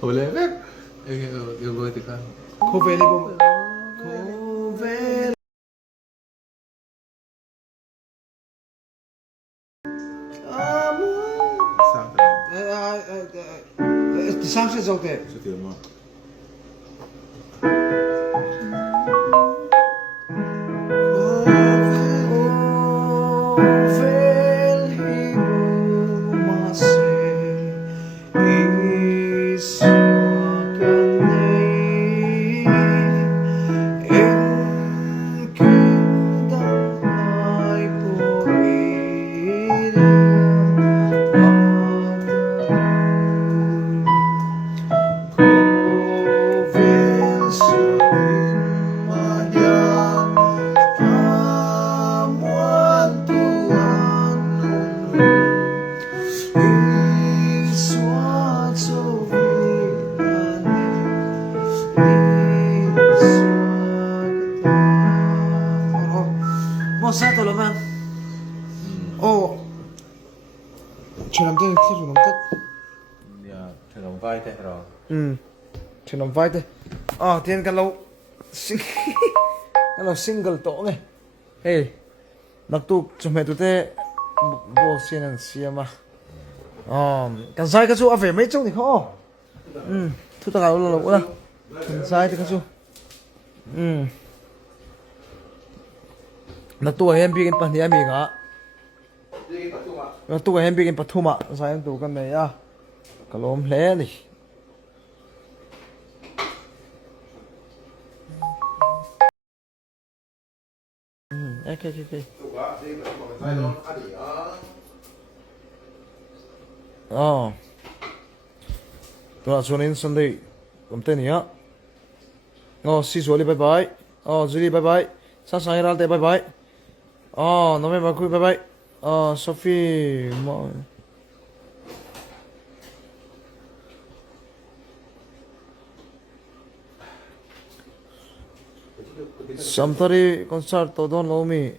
Boleh kan? Eu vou tekan. Koveli bu. Koveli. Samse zote. Zaithiam mah. Mossa tolo man. Oh. Chuyện tôi không dùng tất. Ya, thằng ông vai thế rồi. Chuyện làm vai thế. Tiền cái lâu cái lâu single tổ này. Hey, đặc tu cho mẹ tụi thế bộ xin ăn xia mà. Cái sai cái chú về mấy chỗ thì khó. Thu ta lâu lâu đó. Cái sai thì cái chú. Đặc tu em bị cái phần thì em bị cả. Đặc tu em bị cái phần thu mà sai em tu cái này à. Cái lốm lé đi. Okay. Tôi cho nên Sunday cầm tên nhá. Si số đi bye bye. Julie bye bye. Sang Ralte bye bye. November Kui bye bye. Sophie Samthari concert to don lo mi.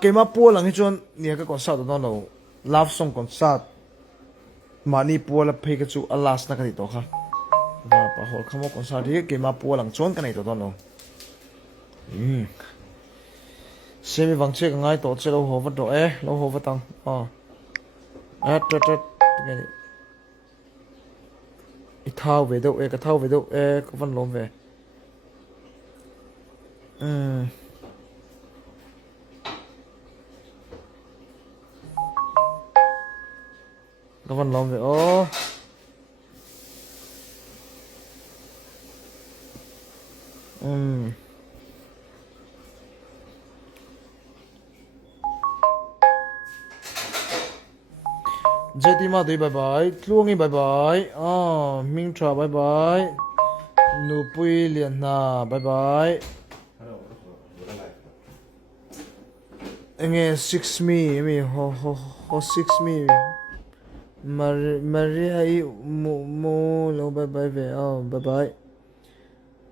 Kema po lang hichon niya ka concert to don lo. Love song concert. Mani po la phe ka chu alas na ka dito ka. Ba pa hol khamo concert hi kema po lang chon ka nei to don lo. Semi wangche ka ngai to che lo ho va do lo ho va tang. Cái này thao về đâu cái thao về đâu có văn lộn về có văn lộn về Zaithiam đi bye bye, Luangi bye bye, Mingtra bye bye, Nupui Liana bye bye. Nghe six me ho 6 me. Maria mo lo bye bye về bye bye.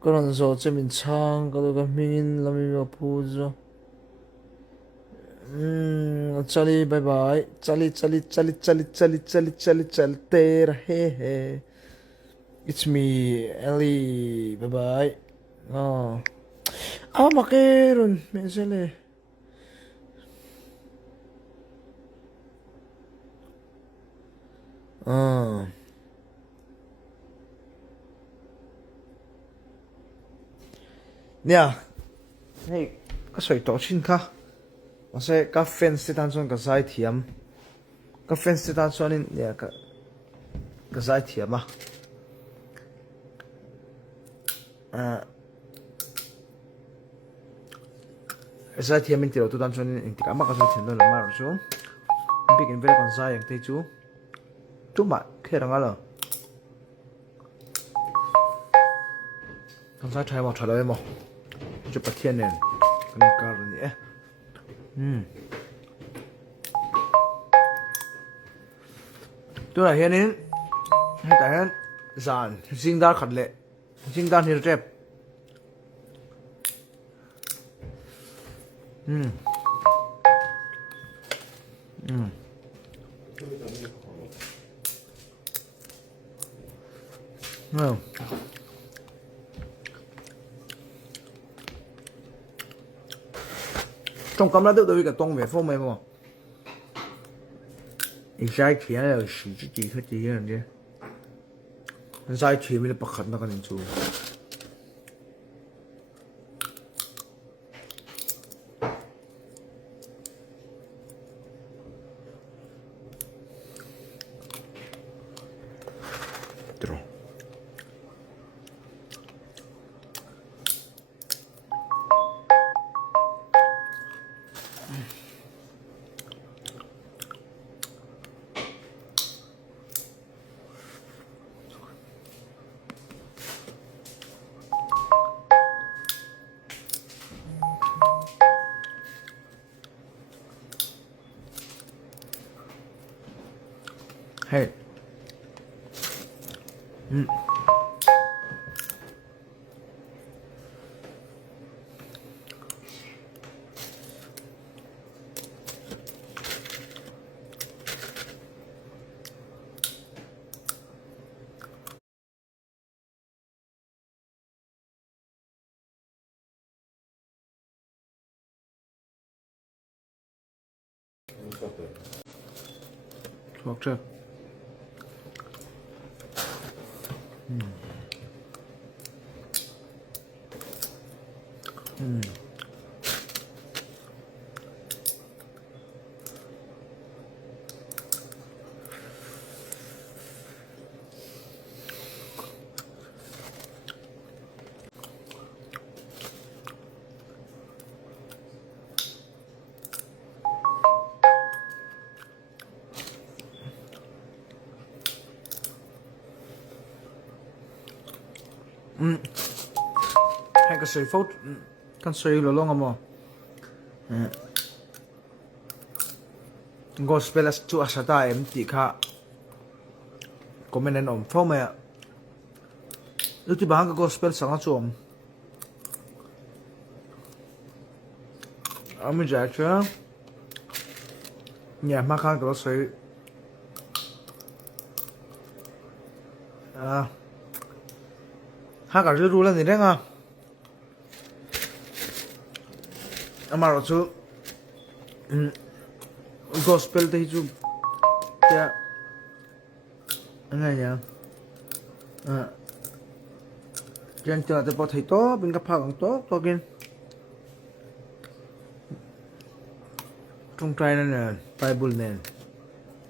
Có lần rồi cho mình sang có được mình làm mình vào phu rồi. Charlie bye bye. Charlie चलते रहे हैं It's me, Ellie. Bye bye. Oh. Ah, makeron. Mesele. Ah. Nè. Hey, cái sợi tổ chín khá. Mà sẽ cái fence tan xuân cái Zaithiam. Cái fence tan xuân in nè cái Zaithiam à. À. Zaithiam in Tilo tu tan xuân in tika mà cái Zaithiam đó là mà rồi chú. Biết in về con Zai yang thấy chú. Chú mà khi rằng là con Zai thay mà trả lời mà. Chú bắt thiên nè. Cái cá rồi nhé. Tôi là hiện in hiện tại hiện dàn riêng đan khẩn lệ riêng đan hiền đẹp trong cắm lá tự tôi bị cả tông về phong mày mà sai钱了洗几颗几样的，sai钱没得不可能跟你做。对。Hey. Thuộc chưa? Hay cái sợi phốt con sợi lỗ lông mà gospel as chu asata em ti kha comment en om phô mẹ lúc thì bahang cái gospel sang chu om ami ja cha nhà mà khang cái sợi à ha cả rư là gì đấy à mà rồi chú gospel thì chú ya anh này nhá chân chờ thì bỏ thấy to bên cặp hàng to to kia trong trai này nè Bible nè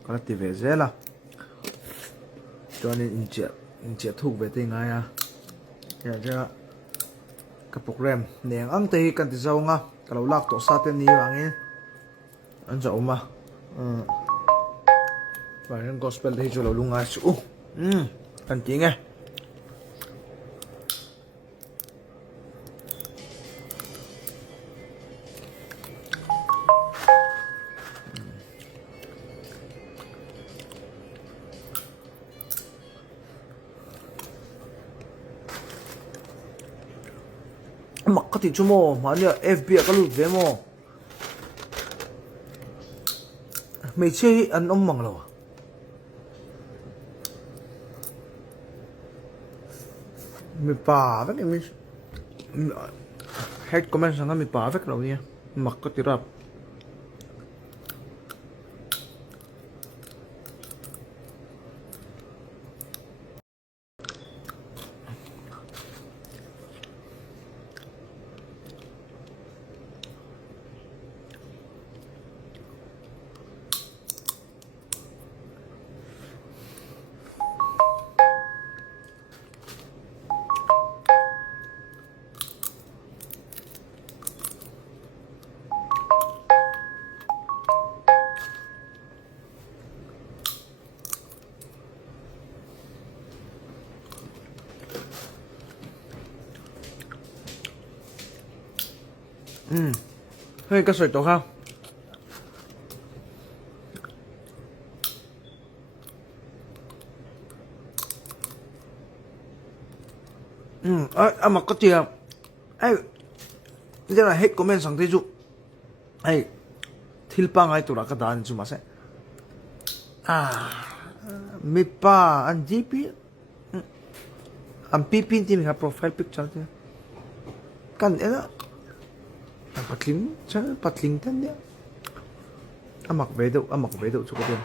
có thể về dễ là cho nên in chia thuộc về tiếng ai à ya ja cái program nè anh thì cần thì giàu nga cái lâu lạc tổ sát tên nhiều anh anh giàu mà và những gospel thì cho lâu luôn ngay chú anh chị nghe mặc cái tiếng mô mà nhờ FB cái lụt về mô mày chơi ăn ông măng rồi mi pa vek mi head comment sang mi pa vek lo nia mak ko tirap hơi có sợi tổ không mặc có tiền ai bây giờ là hết comment sang thế dụ ai thilpa ngay tụi cái đàn chú mà sẽ mi pa anh GP anh pipin thì mình have profile picture thế kan đó patling chứ patling thân đấy mặc về đâu cho có tiền